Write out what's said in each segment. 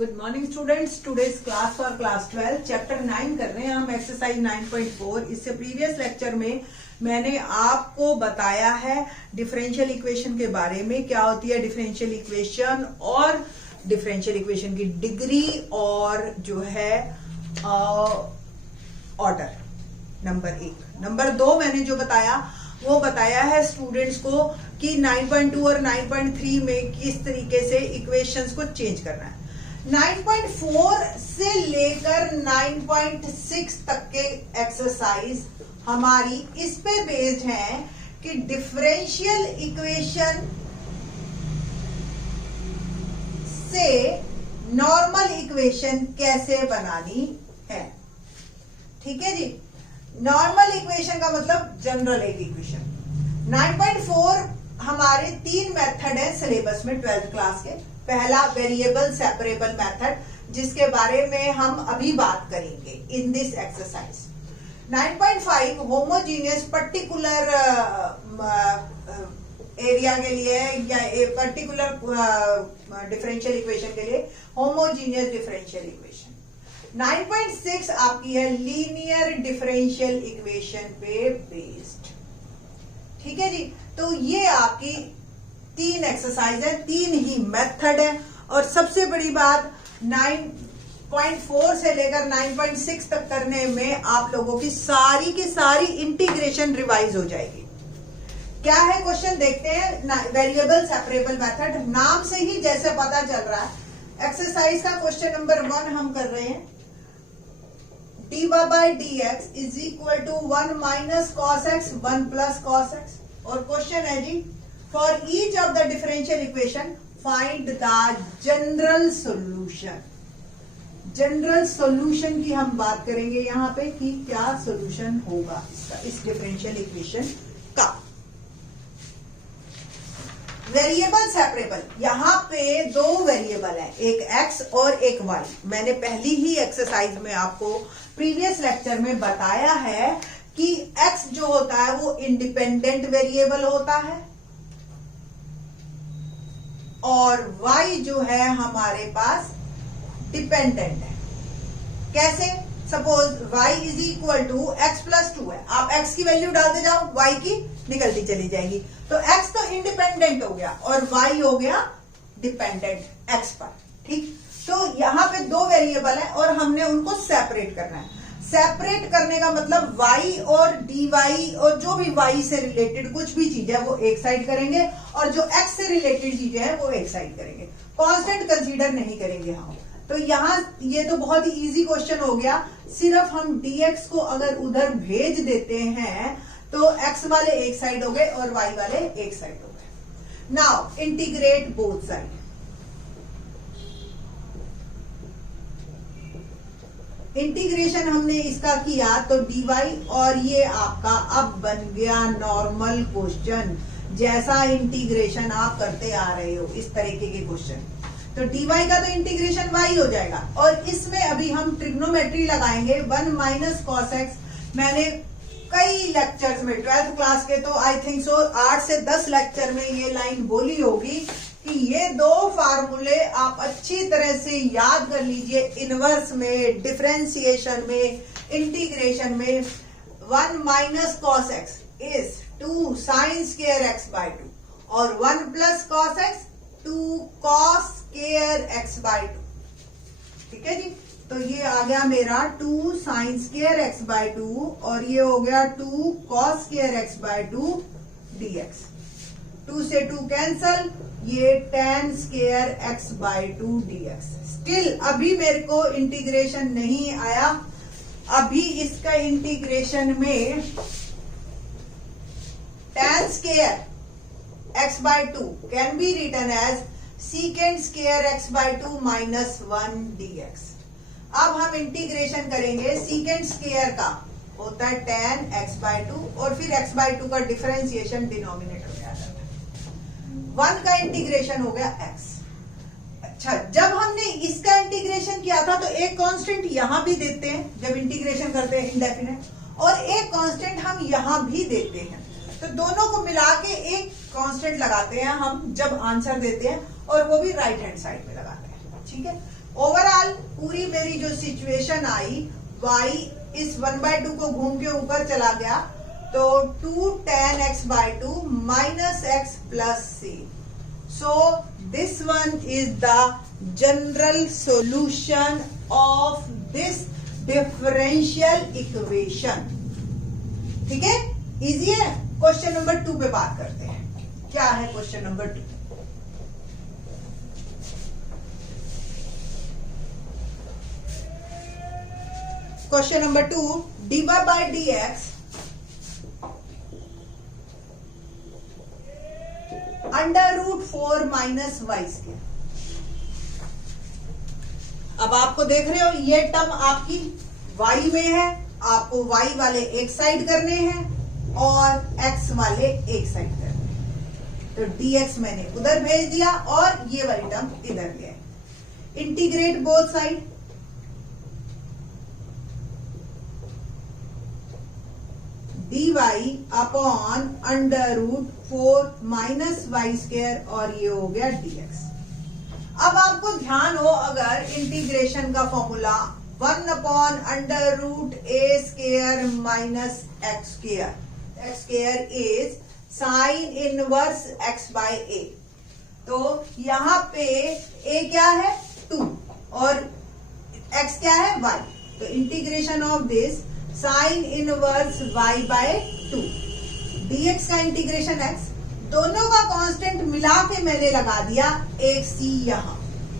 Good morning students. Today's class for class 12 chapter 9 कर रहे हैं हम, एक्सरसाइज 9.4। इससे प्रीवियस लेक्चर में मैंने आपको बताया है डिफरेंशियल इक्वेशन के बारे में, क्या होती है डिफरेंशियल इक्वेशन और डिफरेंशियल इक्वेशन की डिग्री और जो है ऑर्डर। नंबर 1। नंबर 2 मैंने जो बताया वो बताया है स्टूडेंट्स को कि 9.2 और 9.3 में किस तरीके से इक्वेशंस को चेंज करना है। 9.4 से लेकर 9.6 तक के एक्सरसाइज हमारी इस पे बेस्ड है कि डिफरेंशियल इक्वेशन से नॉर्मल इक्वेशन कैसे बनानी है। ठीक है जी। नॉर्मल इक्वेशन का मतलब जनरल एक इक्वेशन। 9.4 हमारे 3 मेथड है सिलेबस में 12th क्लास के। पहला वेरिएबल सेपरेबल मेथड, जिसके बारे में हम अभी बात करेंगे in this exercise. 9.5 homogeneous particular area के लिए या पर्टिकुलर डिफरेंशियल इक्वेशन के लिए होमोजीनियस डिफरेंशियल इक्वेशन। 9.6 आपकी है लीनियर डिफरेंशियल इक्वेशन पे बेस्ड। ठीक है जी। तो ये आपकी 3 एक्सरसाइज है, 3 ही मेथड है। और सबसे बड़ी बात 9.4 से लेकर 9.6 तक करने में आप लोगों की सारी इंटीग्रेशन रिवाइज हो जाएगी। क्या है क्वेश्चन देखते हैं। वेरिएबल सेपरेबल मेथड, नाम से ही जैसे पता चल रहा है। एक्सरसाइज का क्वेश्चन नंबर 1 हम कर रहे हैं। dy by dx is equal to 1 minus cos x 1 plus cos x। और क्वेश्चन है जी, for each of the differential equation find the general solution। General solution की हम बात करेंगे यहाँ पे कि क्या सॉल्यूशन होगा इसका, इस डिफरेंशियल इक्वेशन का। वेरिएबल सेपरेबल, यहाँ पे 2 वेरिएबल है, एक x और एक y। मैंने पहली ही एक्सरसाइज में आपको प्रीवियस लेक्चर में बताया है कि x जो होता है वो इंडिपेंडेंट वेरिएबल होता है और y जो है हमारे पास डिपेंडेंट है। कैसे? Suppose y is equal to x plus 2 है, आप x की वैल्यू डालते जाओ, y की निकलती चली जाएगी। तो x तो इंडिपेंडेंट हो गया और y हो गया डिपेंडेंट x पर। ठीक। तो यहाँ पे 2 वेरिएबल है और हमने उनको सेपरेट करना है। सेपरेट करने का मतलब y और dy और जो भी y से रिलेटेड कुछ भी चीज है वो एक साइड करेंगे और जो x से रिलेटेड चीजें हैं वो एक साइड करेंगे। कांस्टेंट कंसीडर नहीं करेंगे हम। तो यहाँ ये तो बहुत ही इजी क्वेश्चन हो गया। सिर्फ हम dx को अगर उधर भेज देते हैं तो x वाले एक साइड हो गए और y वाले एक साइड हो गए। Now integrate both side. Integration हमने इसका किया तो dy और ये आपका अब बन गया नॉर्मल क्वेश्चन, जैसा इंटीग्रेशन आप करते आ रहे हो इस तरीके के क्वेश्चन। तो dy का तो इंटीग्रेशन y हो जाएगा और इसमें अभी हम ट्रिग्नोमेट्री लगाएंगे। 1 माइनस कॉस एक्स। मैंने कई लेक्चर्स में 12th क्लास के तो आई थिंक सो 8 से 10 लेक्चर में ये लाइन बोली होगी कि ये 2 फार्मूले आप अच्छी तरह से याद कर लीजिए। इनवर्स में, डिफरेंशिएशन में, इंटीग्रेशन में 1 minus cos x is 2 sine square x by 2 और 1 plus cos x 2 cos square x by 2। ठीक है जी। तो ये आ गया मेरा 2 साइन स्क्वायर एक्स बाय 2 और ये हो गया 2 cos square x by 2 dx। 2 से 2 कैंसल, ये tan square x by 2 dx। Still अभी मेरे को इंटीग्रेशन नहीं आया। अभी इसका इंटीग्रेशन में tan square x by 2 can be written as secant square x by 2 minus 1 dx। अब हम इंटीग्रेशन करेंगे। सीकेंड स्क्वायर का होता है tan x बाय 2 और फिर x बाय 2 का डिफरेंशिएशन डिनोमिनेटर में आ जाता है। 1 का इंटीग्रेशन हो गया x। अच्छा, जब हमने इसका इंटीग्रेशन किया था तो एक कांस्टेंट यहां भी देते हैं जब इंटीग्रेशन करते हैं इंडेफिनेट, और एक कांस्टेंट हम यहां भी देते हैं। तो दोनों को मिला के एक कांस्टेंट लगाते हैं हम जब आंसर देते हैं और वो भी राइट हैंड साइड में लगाते हैं। ठीक है। ओवरऑल पूरी मेरी जो सिचुएशन आई, y इस 1/2 को घूम के ऊपर चला गया, तो 2 tan x by 2 minus x plus c. So this one is the general solution of this differential equation. ठीक है, इजी है. क्वेश्चन नंबर 2 पे बात करते हैं. क्या है question number 2? Question number 2, dy by dx √4 minus y square. अब आपको देख रहे हो ये टर्म आपकी y में है, आपको y वाले एक साइड करने हैं और x वाले एक साइड करने हैं. तो dx मैंने उधर भेज दिया और ये वाली टर्म इधर ले आई. Integrate both side. dy upon √4 minus y square और ये हो गया dx. अब आपको ध्यान हो, अगर इंटीग्रेशन का formula 1 upon √a square minus x square. x square is sine inverse x by a. तो यहाँ पे a क्या है 2 और x क्या है y. तो integration of this sine inverse y by 2. dx का इंटीग्रेशन x, दोनों का कांस्टेंट मिला के मैंने लगा दिया एक c यहां.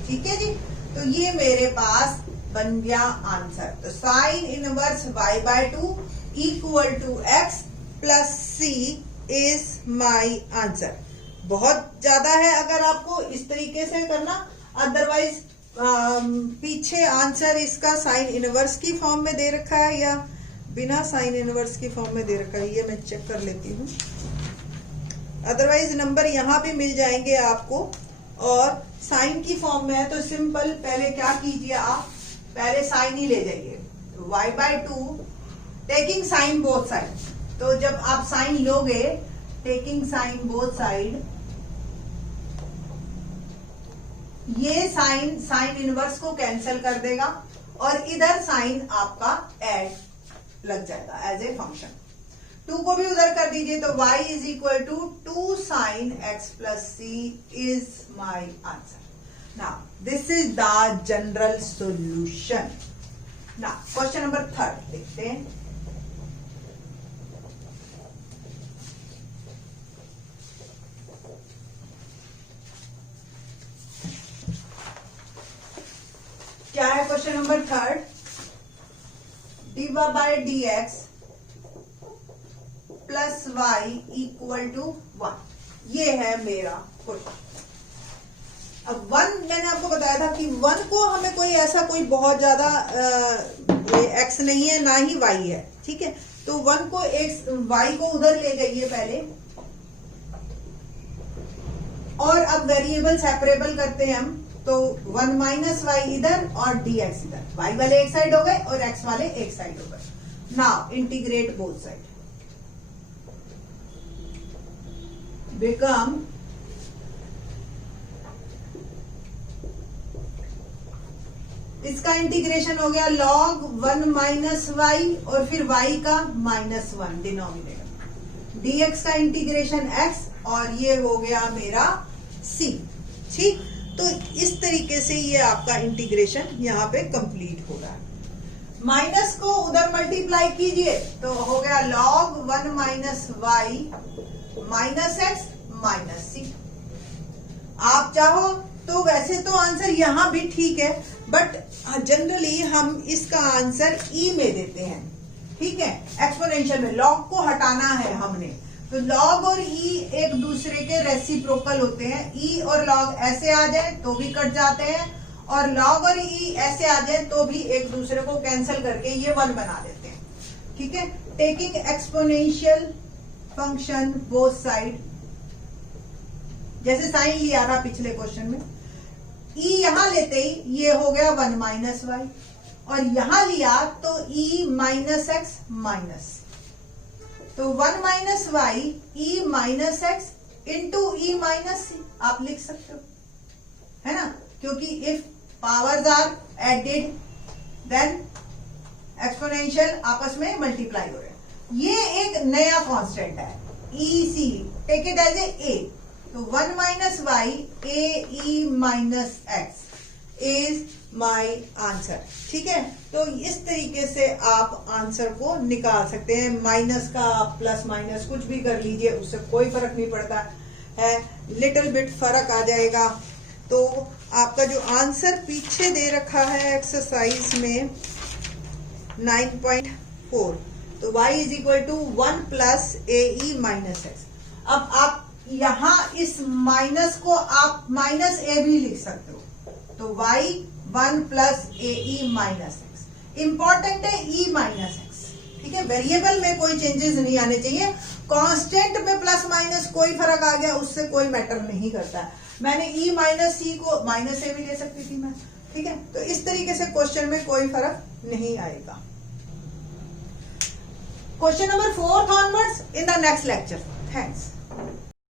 ठीक है जी. तो ये मेरे पास बन गया आंसर. तो sine inverse y by 2 equal to x plus c is my answer. बहुत ज्यादा है अगर आपको इस तरीके से करना, अदरवाइज पीछे आंसर इसका साइन इनवर्स की फॉर्म में दे रखा है या बिना साइन इनवर्स की फॉर्म में दे रखा है, ये मैं चेक कर लेती हूँ. अदरवाइज नंबर यहाँ पे मिल जाएंगे आपको. और साइन की फॉर्म में है तो सिंपल, पहले क्या कीजिए आप, पहले साइन ही ले जाइए. y by 2 taking sine both side. तो जब आप साइन लोगे, टेकिंग साइन बोथ साइड, ये साइन इनवर्स को कैंसिल कर देगा और इधर साइन आपका ऐड लग जाएगा एज ए फंक्शन. 2 को भी उधर कर दीजिए तो y is equal to 2 sine x plus c is my answer. Now this is the general solution. Now question number 3 देखते हैं. क्या है question number 3? dy by dx plus y equal to 1. ये है मेरा क्वेश्चन. अब 1 मैंने आपको बताया था कि 1 को हमें कोई ऐसा कोई बहुत ज्यादा x नहीं है ना ही y है. ठीक है, तो 1 को y को उधर ले जाइए पहले, और अब वेरिएबल सेपरेबल करते हैं हम. तो 1 माइनस y इधर और dx इधर. y वाले एक साइड हो गए और x वाले एक साइड हो गए. Now integrate both side. Become इसका इंटीग्रेशन हो गया log 1 माइनस y और फिर y का -1 डिनोमिनेटर. dx का इंटीग्रेशन x और ये हो गया मेरा c. ठीक, तो इस तरीके से ये आपका इंटीग्रेशन यहाँ पे कंप्लीट हो रहा है. माइनस को उधर मल्टीप्लाई कीजिए तो हो गया log 1 minus y minus x minus c. आप चाहो तो वैसे तो आंसर यहाँ भी ठीक है, बट जनरली हम इसका आंसर e में देते हैं. ठीक है, एक्सपोनेंशियल में log को हटाना है हमने, तो log और e एक दूसरे के रेसिप्रोकल होते हैं. e और log ऐसे आ जाए तो भी कट जाते हैं, और log और e ऐसे आ जाए तो भी एक दूसरे को कैंसिल करके ये 1 बना देते हैं. ठीक है, taking exponential function both side, जैसे साइन लिया था पिछले क्वेश्चन में, e यहां लेते ही ये हो गया 1 माइनस y, और यहां लिया तो e माइनस x माइनस, तो 1 minus y e minus x into e minus c आप लिख सकते हो, है ना, क्योंकि if powers are added, then exponential आपस में मल्टीप्लाई हो रहे हैं। ये एक नया कांस्टेंट है, EC, take it as A. तो 1 minus y AE minus x is my answer. ठीक है, तो इस तरीके से आप आंसर को निकाल सकते हैं। माइनस का प्लस माइनस कुछ भी कर लीजिए, उससे कोई फर्क नहीं पड़ता है, लिटिल बिट फर्क आ जाएगा। तो आपका जो आंसर पीछे दे रखा है एक्सरसाइज में 9.4, तो y is equal to 1 plus AE minus x. अब आप यहां इस माइनस को आप माइनस ए भी लिख सकते हो, तो y 1 plus AE minus x. Important है E माइनस एक्स। ठीक है, वेरिएबल में कोई चेंजेस नहीं आने चाहिए। कांस्टेंट में प्लस माइनस कोई फर्क आ गया उससे कोई मैटर नहीं करता। मैंने E माइनस सी को माइनस ए भी ले सकती थी मैं। ठीक है, तो इस तरीके से क्वेश्चन में कोई फर्क नहीं आएगा। Question number 4 onwards in the next lecture. Thanks.